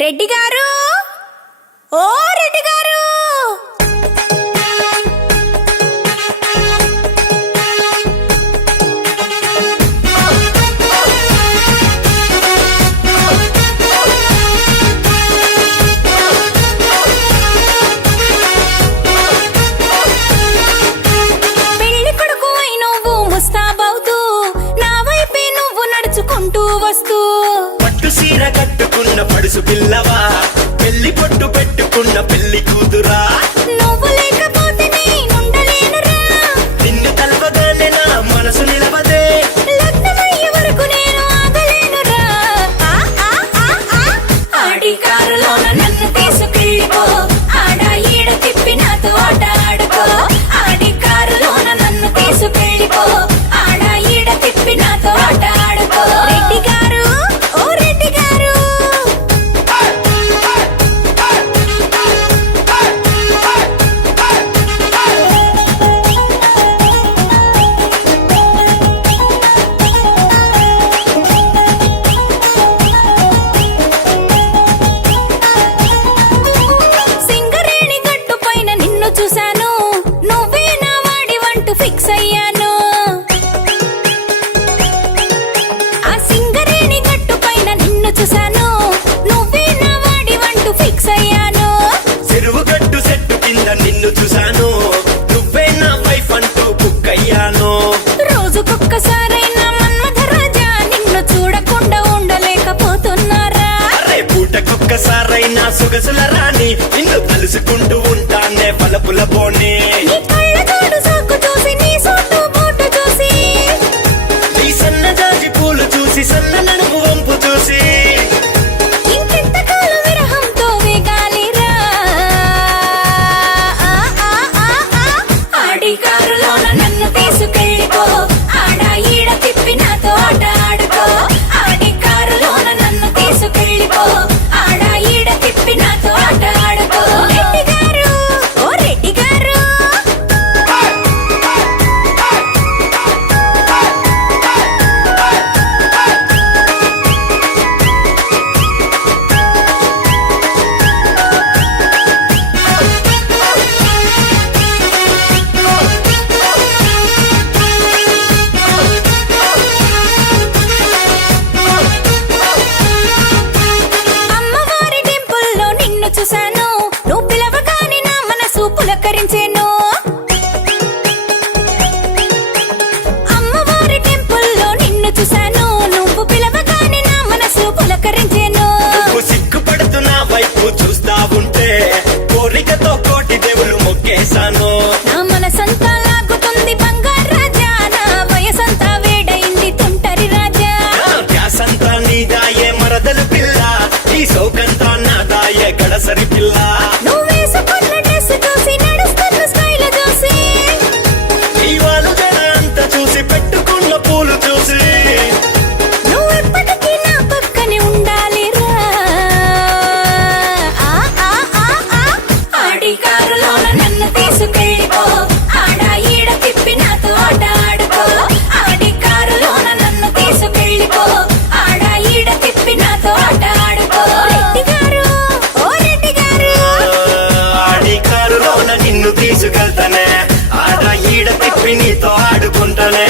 రెడ్డి గారు, ఓ రెడ్డి గారు, పెళ్లి కొడుకు అయి నువ్వు ముస్తాబవుతూ నా వైపే నువ్వు నడుచుకుంటూ వస్తూ పట్టు సీర కట్టుకున్న పడుసు పిల్లవా, పెళ్లి పొట్టు పెట్టుకున్న పెళ్లి కూతురా. నువ్వు లేకపోతే నేనుండలేనురా, నిన్ను తలవగానే నా మనసు నిలవదే, లగ్నమయ్యే వరకు నేను ఆగలేనురా. ఆ, ఆ, ఆ, ఆ. ఆడి కారులోన నన్ను తీసుకెళ్ళిపో, ఆడ ఈడ తిప్పి నాతో ఆట ఆడుకో. ఆడి కారులోన నన్ను తీసుకెళ్ళిపో, ఆడ ఈడ తిప్పి నాతో ఆట ఆడుకో. రెడ్డి గారు, ఓ రెడ్డి గారు, సింగరేణి గట్టు పైన నిన్ను చూశాను, నువ్వే నా వాడివంటూ ఫిక్స్ అయ్యాను. ఆ సింగరేణి గట్టు పైన నిన్ను చూశాను, నువ్వే నా వాడివంటూ ఫిక్స్ అయ్యాను. చెరువు గట్టు చెట్టు కింద నిన్ను చూశాను, నువ్వే నా వైఫ్ అంటూ బుక్ అయ్యాను. రోజుకొక్కసారైనా మన్మథ రాజా నిన్ను చూడకుండా ఉండలేకపోతున్నారా? అరే పూటకొక్కసారైనా సొగసుల రాణి, నిన్ను తలుసుకుంటూ ఉంటానే పలపుల బోని. నీ కళ్ళజోడు సోకు చూసి, నీ సూటు బూటు చూసి, నీ సన్న జాజి పూలు చూసి, సన్న నడుము వంపు చూసి, ఇంకెంతకాలం విరహంతో వేగాలిరా? ఆ, ఆ, ఆ, ఆ. ఆడి కారులోన నన్ను తీసుకెళ్ళిపో, ఆడ ఈడ తిప్పి నాతో ఆట ఆడుకో. ఆడి కారులోన నన్ను తీసుకెళ్ళిపో, ఆడ ఈడ తిప్పి నాతో ఆట ఆడుకో. రెడ్డి గారు, ఓ రెడ్డి గారు, అమ్మవారి టెంపుల్లో నిన్ను చూశాను, నువ్వు పిలవగానే నా మనసు పులకరించెను. అమ్మవారి టెంపుల్లో నిన్ను చూశాను, నువ్వు పిలవగానే నా మనసు పులకరించెను. నువ్వు సిగ్గుపడుతూ నా వైపు చూస్తా ఉంటే, కోరికతో కోటి దేవుళ్ళు మొక్కేశాను. నా మనసంతా లాగుతుంది బంగారు రాజా, నా వయసంతా వేడైంది తుంటరి రాజా. నా ధ్యాసంతా నీదాయే మరదలు పిల్ల, నీ సౌకంతా నాదాయే గడసరి పిల్ల. నువ్వు వేసుకున్న డ్రెస్ చూసి, నడుస్తున్న స్టైల్ చూసి, నీ వాళ్ళు జడ అంతా చూసి, పెట్టుకున్న పూలు చూసి, నువ్వు ఎప్పటికీ నా పక్కనే ఉండాలిరా. ఆ, ఆ, ఆ, ఆ. ఆడి కారులోన నన్ను తీసుకెళ్ళిపో, ఆడ ఈడ తిప్పి నాతో ఆట ఆడుకో. ఆడి కారులోన నన్ను తీసుకెళ్ళిపో, ఆడ ఈడ తిప్పి నాతో ఆట ఆడుకో. రెడ్డి గారు, ఓ రెడ్డి గారు, ఆడి కారులోన నిన్ను తీసుకెళ్తానే, ఆడ ఈడ తిప్పి నీతో ఆడుకుంటానే.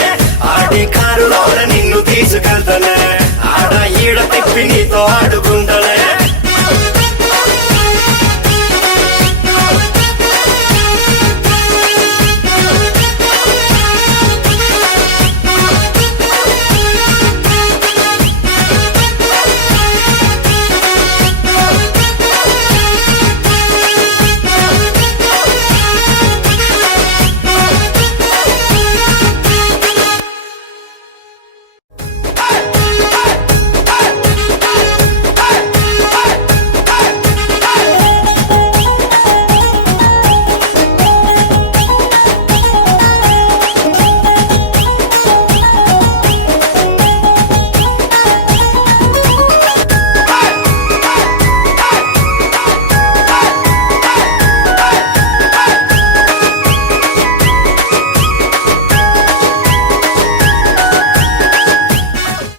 ఆడి కారులోన నిన్ను తీసుకెళ్తానే, ఆడ ఈడ తిప్పి నీతో ఆడుకుంటా.